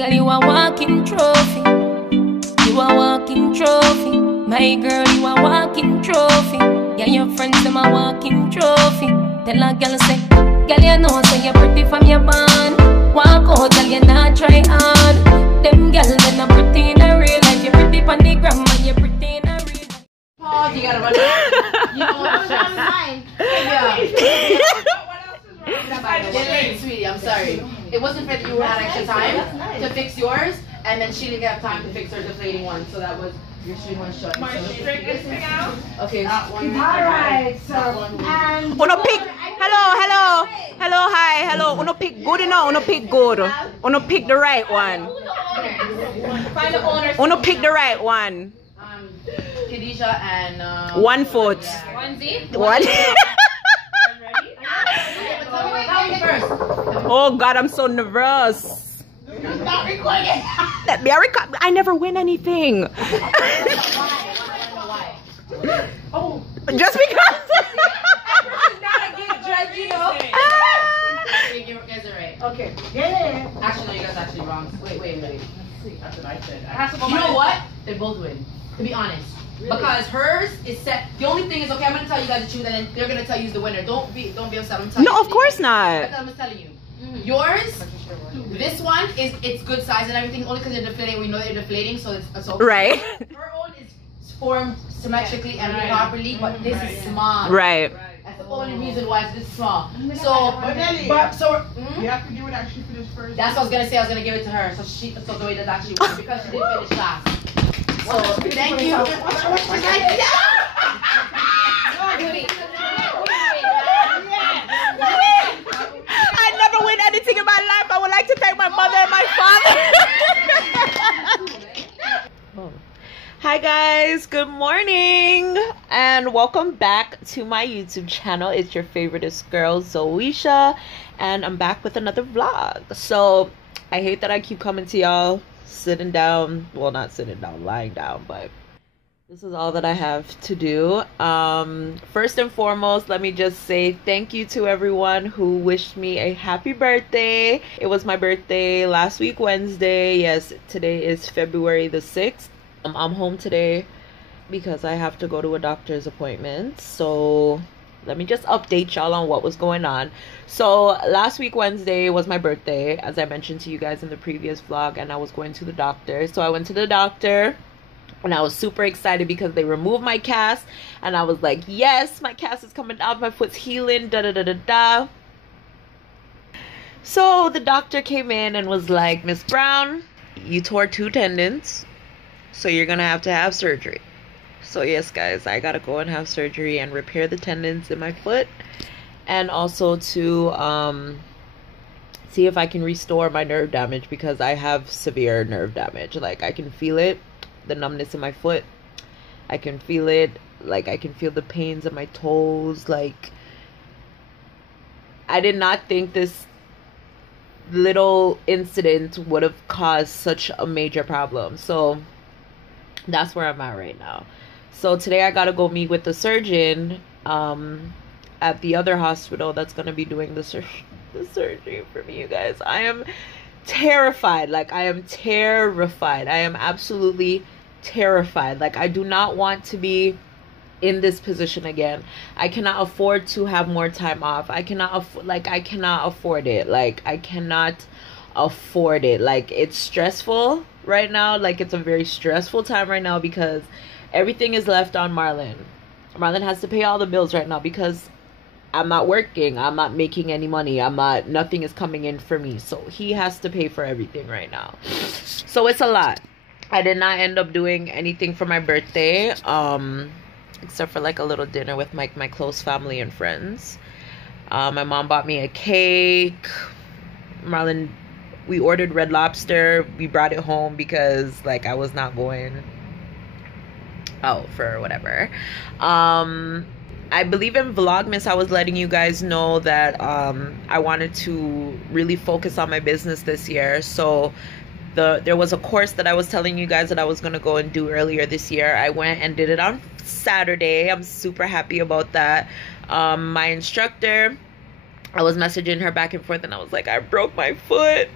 Girl, you a walking trophy. You a walking trophy. My girl, you a walking trophy. Yeah, your friends, them a walking trophy. Tell a girl say, girl, you know say you're pretty from your band. Walk out, girl, you not try hard. Them girls, they not pretty in a real life. You're pretty on the gram, and you're pretty in a real life. Oh, you gotta run it. You know what's on mine. Yeah. Get late, sweetie, I'm sorry. It wasn't fair that you had extra time to fix yours, and then she didn't have time to fix her deflating one, so that was your string one short. My string is out. Okay, that one. Alright, so, and... Uno pick, hello, hi, hello. Uno pick good enough, uno pick good. Uno pick the right one. Find the owner. Uno pick the right one. Khadijah and... 1 foot. Onesie. What? First. Oh God, I'm so nervous. Not recording. Let me record. I never win anything. Why? Oh. Just because. Not a good judge, you know. You guys are right. Okay. Yeah. Actually, no, you guys are actually wrong. Wait. That's what I said. You know what? They both win. To be honest. Really? Because hers is set. The only thing is, okay, I'm gonna tell you guys the truth, and then they're gonna tell you who's the winner. Don't be upset. I'm telling you. No, of course not. Because I'm just telling you. Yours, this one it's good size and everything. Only because they're deflating. We know they're deflating, so it's okay. Right. Her own is formed symmetrically and properly, but this is small. Right. That's the only reason why it's this small. So, You have to do it actually for this first. that's what I was gonna say. I was gonna give it to her, so the way does actually win because she didn't finish last. So thank you. I never win anything in my life. I would like to thank my mother and my father. Hi guys, good morning and welcome back to my YouTube channel. It's your favoriteest girl, ZO-ESHAAA, and I'm back with another vlog. So I hate that I keep coming to y'all sitting down, well, not sitting down, lying down, but this is all that I have to do. First and foremost, let me just say thank you to everyone who wished me a happy birthday. It was my birthday last week, Wednesday. Yes, today is February the 6th. I'm home today because I have to go to a doctor's appointment. So let me just update y'all on what was going on. So last week Wednesday was my birthday, as I mentioned to you guys in the previous vlog, and I was going to the doctor. So I went to the doctor and I was super excited because they removed my cast, and I was like, yes, my cast is coming out, my foot's healing, da da da da da. So the doctor came in and was like, Miss Brown, you tore 2 tendons, so you're gonna have to have surgery. So yes guys, I gotta go and have surgery and repair the tendons in my foot, and also to see if I can restore my nerve damage, because I have severe nerve damage. Like, I can feel it, the numbness in my foot. I can feel it, like I can feel the pains in my toes. Like, I did not think this little incident would have caused such a major problem. So that's where I'm at right now. So today I gotta go meet with the surgeon at the other hospital that's gonna be doing the surgery for me, you guys. I am terrified. Like, I am terrified. I am absolutely terrified. Like, I do not want to be in this position again. I cannot afford to have more time off. I cannot I cannot afford it. Like, I cannot afford it. Like, it's stressful right now. Like, it's a very stressful time right now because everything is left on Marlon. Marlon has to pay all the bills right now because I'm not working. I'm not making any money. Nothing is coming in for me. So he has to pay for everything right now. So it's a lot. I did not end up doing anything for my birthday, except for like a little dinner with my close family and friends. My mom bought me a cake. Marlon, we ordered Red Lobster. We brought it home because like I was not going out for whatever. I believe in Vlogmas I was letting you guys know that I wanted to really focus on my business this year. So there was a course that I was telling you guys that I was going to go and do earlier this year. I went and did it on Saturday. I'm super happy about that. My instructor I was messaging her back and forth, and I was like, I broke my foot.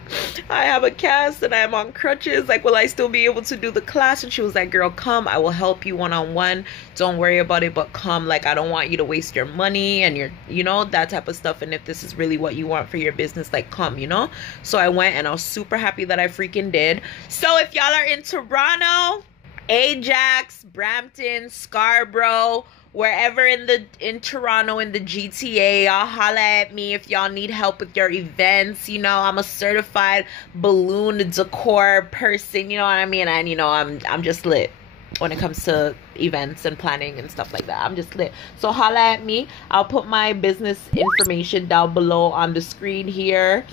I have a cast and I'm on crutches. Like, will I still be able to do the class? And she was like, girl, come. I will help you one-on-one. Don't worry about it, but come. Like, I don't want you to waste your money and your, you know, that type of stuff. And if this is really what you want for your business, like, come, you know? So I went, and I was super happy that I freaking did. So if y'all are in Toronto, Ajax, Brampton, Scarborough, wherever in Toronto, in the GTA, y'all holla at me if y'all need help with your events. You know, I'm a certified balloon decor person, you know what I mean? And you know, I'm just lit when it comes to events and planning and stuff like that. I'm just lit. So holla at me. I'll put my business information down below on the screen here.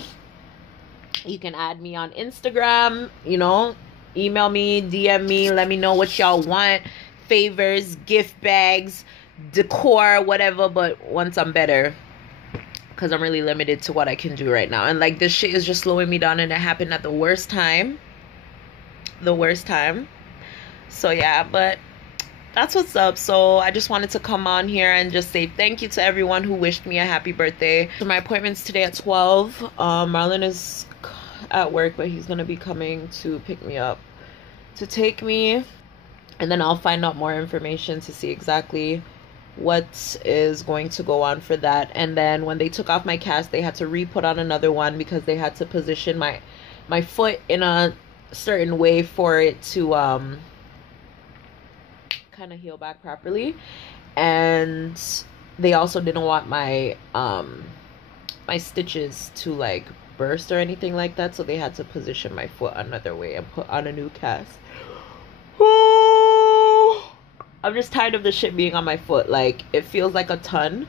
You can add me on Instagram, you know, email me, DM me, let me know what y'all want. Favors, gift bags, decor, whatever. But once I'm better, because I'm really limited to what I can do right now, and like this shit is just slowing me down, and it happened at the worst time. So yeah, but that's what's up. So I just wanted to come on here and just say thank you to everyone who wished me a happy birthday. So my appointment's today at 12. Marlon is at work, but he's gonna be coming to pick me up to take me. And then I'll find out more information to see exactly what is going to go on for that. And then when they took off my cast, they had to re-put on another one because they had to position my foot in a certain way for it to kind of heal back properly. And they also didn't want my my stitches to like burst or anything like that, so they had to position my foot another way and put on a new cast. I'm just tired of the shit being on my foot. Like, it feels like a ton.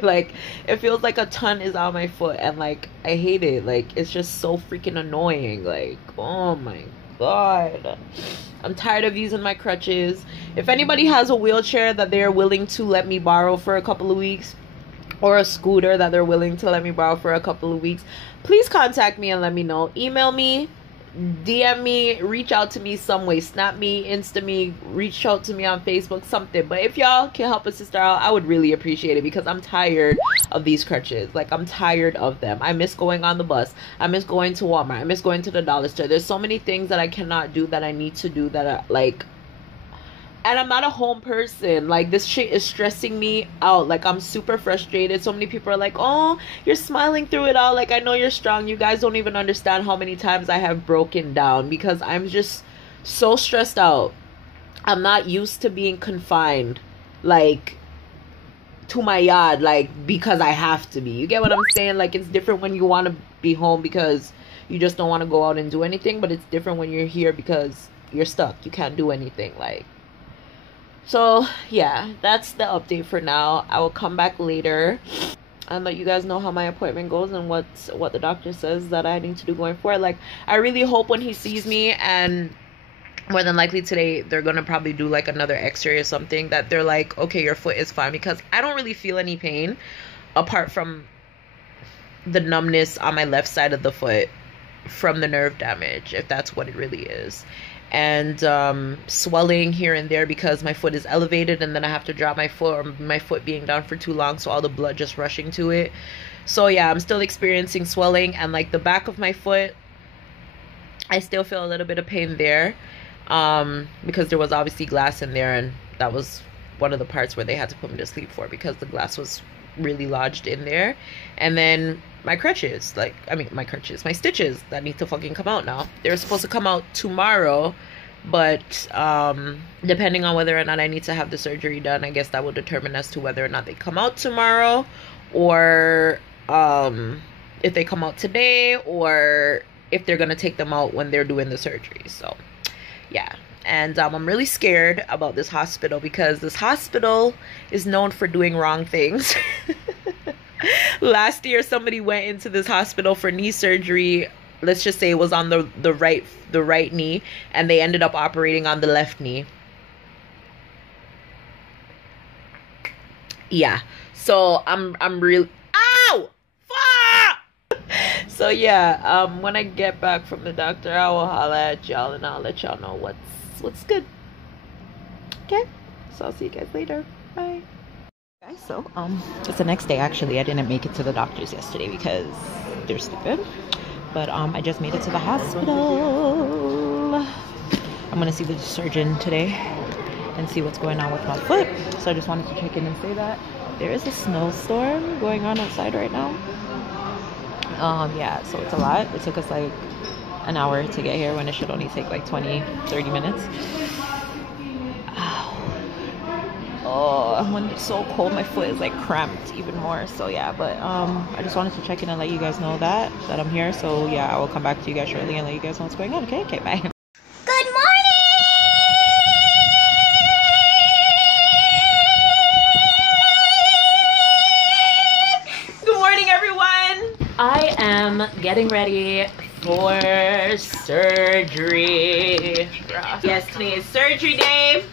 Like, it feels like a ton is on my foot, and like, I hate it. Like, it's just so freaking annoying. Like, oh my god, I'm tired of using my crutches. If anybody has a wheelchair that they're willing to let me borrow for a couple of weeks, or a scooter that they're willing to let me borrow for a couple of weeks, please contact me and let me know. Email me, DM me, reach out to me some way, snap me, insta me, reach out to me on Facebook, something. But if y'all can help a sister out, I would really appreciate it, because I'm tired of these crutches. Like, I'm tired of them. I miss going on the bus. I miss going to Walmart. I miss going to the dollar store. There's so many things that I cannot do that I need to do that are like, and I'm not a home person. Like, this shit is stressing me out. Like, I'm super frustrated. So many people are like, oh, you're smiling through it all. Like, I know you're strong. You guys don't even understand how many times I have broken down, because I'm just so stressed out. I'm not used to being confined, like, to my yard, like, because I have to be. You get what I'm saying? Like, it's different when you want to be home because you just don't want to go out and do anything. But it's different when you're here because you're stuck. You can't do anything. Like, so yeah, that's the update for now. I will come back later and let you guys know how my appointment goes and what the doctor says that I need to do going forward. Like, I really hope when he sees me, and more than likely today they're gonna probably do like another x-ray or something, that they're like, okay, your foot is fine, because I don't really feel any pain apart from the numbness on my left side of the foot from the nerve damage, if that's what it really is. And swelling here and there because my foot is elevated, and then I have to drop my foot, or my foot being down for too long, so all the blood just rushing to it. So yeah, I'm still experiencing swelling, and like the back of my foot, I still feel a little bit of pain there, because there was obviously glass in there, and that was one of the parts where they had to put me to sleep for, because the glass was really lodged in there. And then my crutches, like, I mean, my stitches that need to fucking come out now. They're supposed to come out tomorrow, but depending on whether or not I need to have the surgery done, I guess that will determine as to whether or not they come out tomorrow, or if they come out today, or if they're gonna take them out when they're doing the surgery. So yeah. And I'm really scared about this hospital, because this hospital is known for doing wrong things. Last year, somebody went into this hospital for knee surgery. Let's just say it was on the right knee, and they ended up operating on the left knee. Yeah. So I'm really, ow! Fuck! So yeah, when I get back from the doctor, I will holla at y'all, and I'll let y'all know what's good. Okay? So I'll see you guys later. Bye. Guys, so it's the next day. Actually, I didn't make it to the doctor's yesterday because they're stupid, but I just made it to the hospital. I'm gonna see the surgeon today and see what's going on with my foot. So I just wanted to check in and say that there is a snowstorm going on outside right now. Yeah, so it's a lot. It took us like an hour to get here when it should only take like 20-30 minutes. Oh, when it's so cold, my foot is like cramped even more. So yeah, but I just wanted to check in and let you guys know that I'm here. So yeah, I will come back to you guys shortly and let you guys know what's going on. Okay, bye. Good morning! Good morning, everyone. I am getting ready for surgery. Yes, today is surgery day.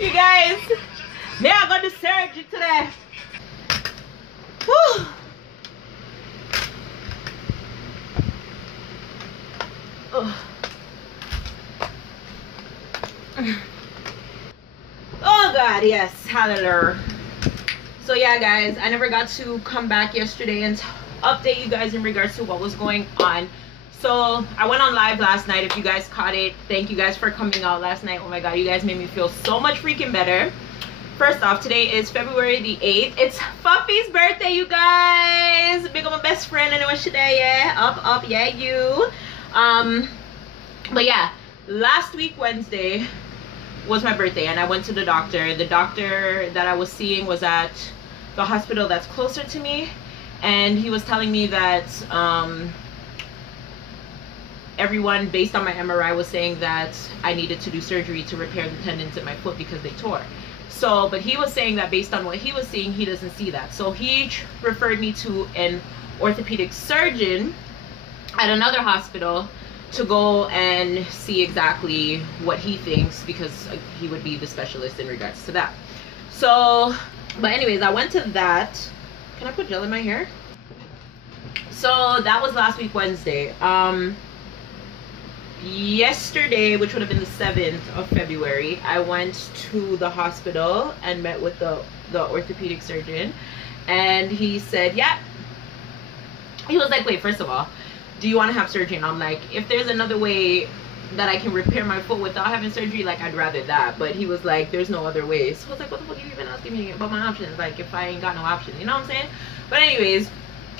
You guys, may I go to surgery today? Whew. Oh God, yes, hallelujah. So yeah, guys, I never got to come back yesterday and update you guys in regards to what was going on. So I went on live last night. If you guys caught it, thank you guys for coming out last night. Oh my God, you guys made me feel so much freaking better. First off, today is February the 8th. It's Fuffy's birthday, you guys. Big up my best friend. I know what today, yeah. Up, yeah, you. But yeah, last week Wednesday was my birthday and I went to the doctor. The doctor that I was seeing was at the hospital that's closer to me, and he was telling me that everyone based on my MRI was saying that I needed to do surgery to repair the tendons in my foot because they tore. So, but he was saying that based on what he was seeing, he doesn't see that. So he referred me to an orthopedic surgeon at another hospital to go and see exactly what he thinks, because he would be the specialist in regards to that. So, but anyways, I went to that. Can I put gel in my hair? So that was last week Wednesday. Yesterday, which would have been the 7th of February, I went to the hospital and met with the orthopedic surgeon, and he said, yeah, he was like, wait, first of all, do you want to have surgery? And I'm like, if there's another way that I can repair my foot without having surgery, like, I'd rather that. But he was like, there's no other way. So I was like, what the fuck are you even asking me about my options? Like, if I ain't got no options, you know what I'm saying? But anyways,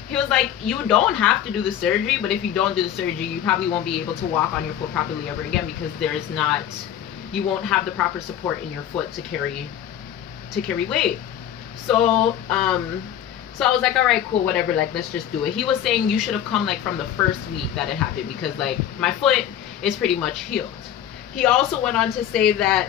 he was like, you don't have to do the surgery, but if you don't do the surgery, you probably won't be able to walk on your foot properly ever again, because there's not, you won't have the proper support in your foot to carry weight. So so I was like, all right, cool, whatever, like, let's just do it. He was saying you should have come like from the first week that it happened, because like my foot is pretty much healed. He also went on to say that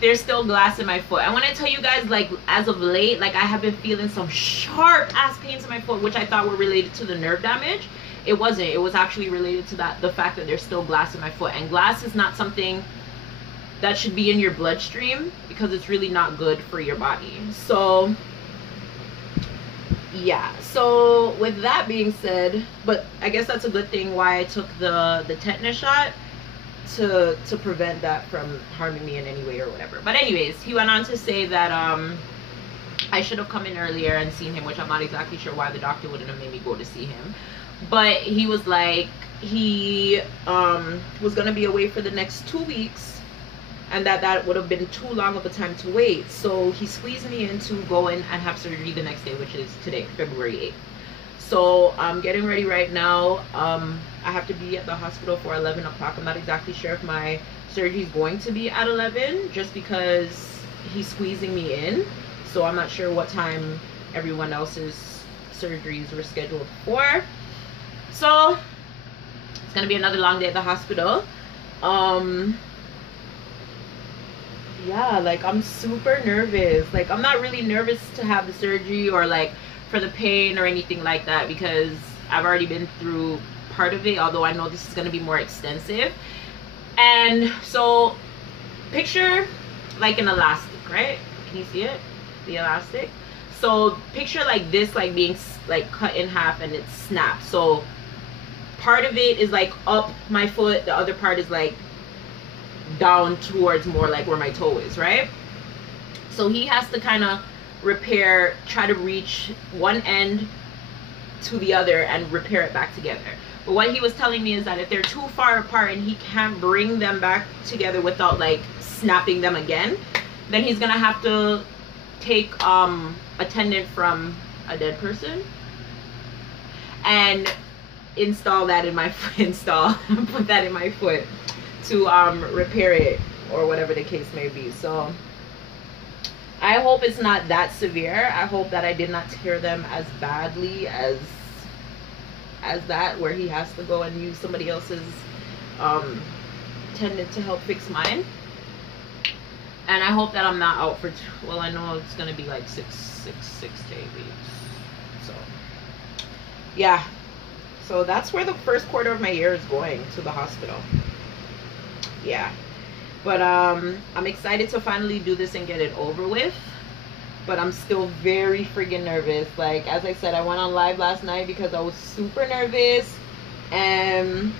there's still glass in my foot. I want to tell you guys, like, as of late, like, I have been feeling some sharp ass pains in my foot, which I thought were related to the nerve damage. It wasn't. It was actually related to the fact that there's still glass in my foot. And glass is not something that should be in your bloodstream, because it's really not good for your body. So yeah, so with that being said, but I guess that's a good thing why I took the tetanus shot, to prevent that from harming me in any way or whatever. But anyways, he went on to say that I should have come in earlier and seen him, which I'm not exactly sure why the doctor wouldn't have made me go to see him. But he was like, he was gonna be away for the next 2 weeks, and that would have been too long of a time to wait. So he squeezed me into going and have surgery the next day, which is today, February 8th. So I'm getting ready right now. I have to be at the hospital for 11 o'clock. I'm not exactly sure if my surgery is going to be at 11, just because he's squeezing me in. So I'm not sure what time everyone else's surgeries were scheduled for. So it's gonna be another long day at the hospital. Yeah, like I'm super nervous. Like I'm not really nervous to have the surgery or like for the pain or anything like that, because I've already been through part of it, although I know this is going to be more extensive. And so picture like an elastic, right? Can you see it? The elastic. So picture like this, like being like cut in half and it snaps. So part of it is like up my foot, the other part is like down towards more like where my toe is, right? So he has to kind of repair, try to reach one end to the other and repair it back together. But what he was telling me is that if they're too far apart and he can't bring them back together without like snapping them again, then he's gonna have to take a tendon from a dead person and install that in my put that in my foot to repair it or whatever the case may be. So I hope it's not that severe. I hope that I did not tear them as badly as that, where he has to go and use somebody else's tendon to help fix mine. And I hope that I'm not out for well, I know it's gonna be like 6 to 8 weeks. So yeah, so that's where the first quarter of my year is going, to the hospital. Yeah, but I'm excited to finally do this and get it over with, but I'm still very friggin' nervous. Like, as I said, I went on live last night because I was super nervous, and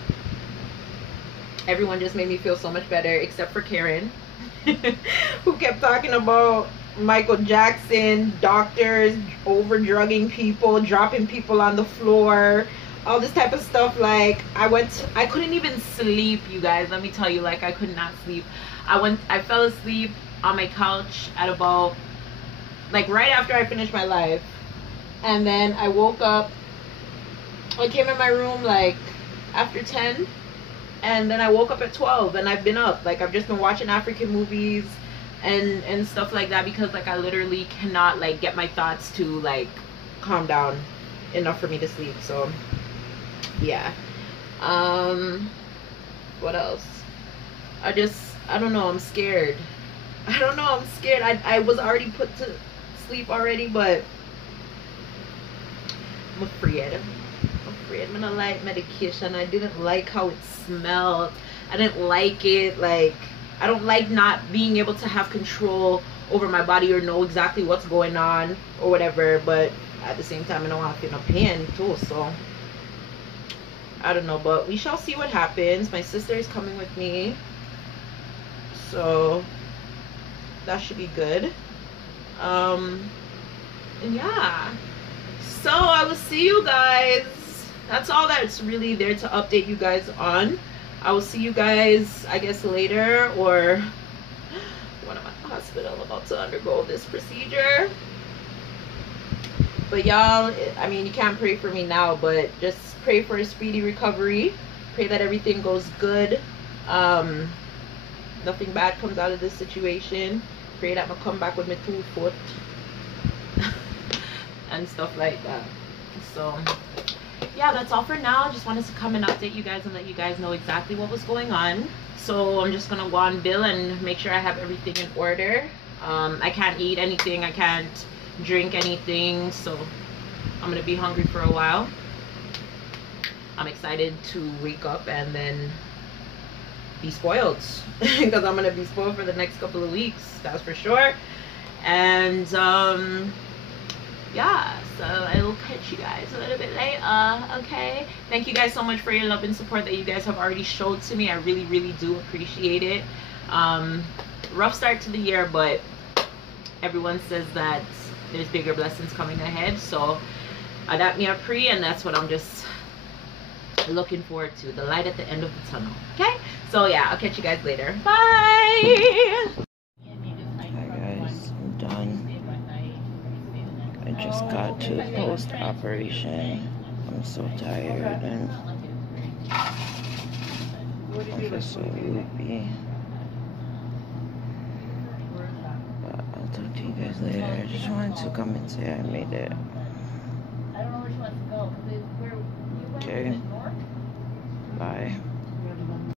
everyone just made me feel so much better, except for Karen, who kept talking about Michael Jackson, doctors over drugging people, dropping people on the floor, all this type of stuff. Like, I couldn't even sleep, you guys. Let me tell you, like, I could not sleep. I fell asleep on my couch at about, like, right after I finished my live. And then I woke up, I came in my room, like, after 10. And then I woke up at 12, and I've been up. Like, I've just been watching African movies and stuff like that, because, like, I literally cannot, like, get my thoughts to, like, calm down enough for me to sleep. So yeah. What else? I don't know, I'm scared. I'm scared. I was already put to sleep already, but I'm afraid. I'm gonna like medication. I didn't like how it smelled. I didn't like it. Like, I don't like not being able to have control over my body or know exactly what's going on or whatever, but at the same time I don't want to feel no pain too. So I don't know, but we shall see what happens. My sister is coming with me, so that should be good. And yeah, so I will see you guys. That's all that's really there to update you guys on. I will see you guys, I guess, later, or when I'm at the hospital about to undergo this procedure. But y'all, I mean, you can't pray for me now, but just pray for a speedy recovery. Pray that everything goes good. Nothing bad comes out of this situation. Pray that I come back with my 2 foot and stuff like that. So yeah, that's all for now. Just wanted to come and update you guys and let you guys know exactly what was going on. So I'm just gonna go on bill and make sure I have everything in order. I can't eat anything, I can't drink anything, so I'm gonna be hungry for a while. I'm excited to wake up and then be spoiled because I'm gonna be spoiled for the next couple of weeks, that's for sure. And yeah, so I will catch you guys a little bit later. Okay, thank you guys so much for your love and support that you guys have already showed to me. I really do appreciate it. Rough start to the year, but everyone says that there's bigger blessings coming ahead, so adapt me a pre, and that's what I'm just looking forward to, the light at the end of the tunnel. Okay, so yeah, I'll catch you guys later. Bye. Hi guys, I'm done. I just got to post-operation. I'm so tired and I feel so loopy. But I'll talk to you guys later. I just wanted to come and say I made it. I don't know where she wants to go. Okay. Bye.